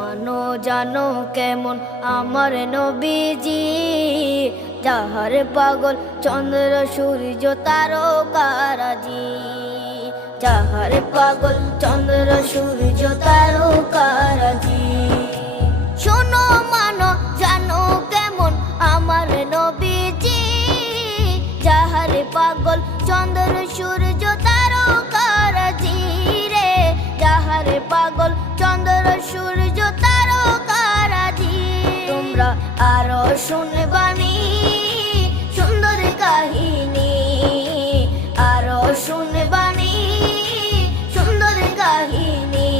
মানো জানো কেমন আমার নবীজি, যাহার পাগল চন্দ্র সূর্য তারকারাজি, যাহার পাগল চন্দ্র সূর্য তারকারাজি। শোনো মানো জানো কেমন আমার নবীজি, যাহার পাগল চন্দ্র সূর্য তারকারাজি রে, যাহার পাগল চন্দ্র সূর্য তারকারাজি। তোমরা আরো শুনবানি সুন্দর কাহিনী, আরো শুনবানি সুন্দর কাহিনী।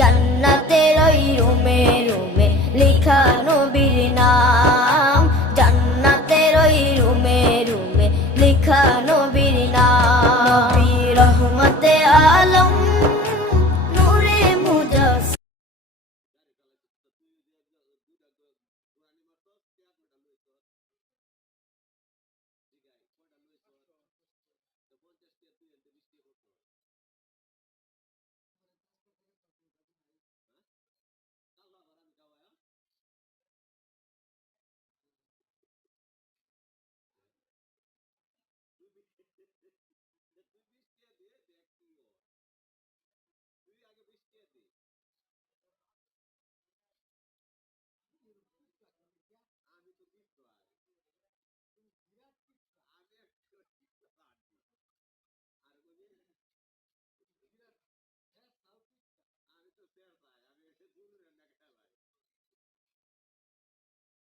জান্নাতের ওই রুমে রুমে লেখা নবীর নাম, জান্নাতের ওই রুমে রুমে লেখা নবীর নাম। নবী রহমতে আলম নূরে মুজাসসিম।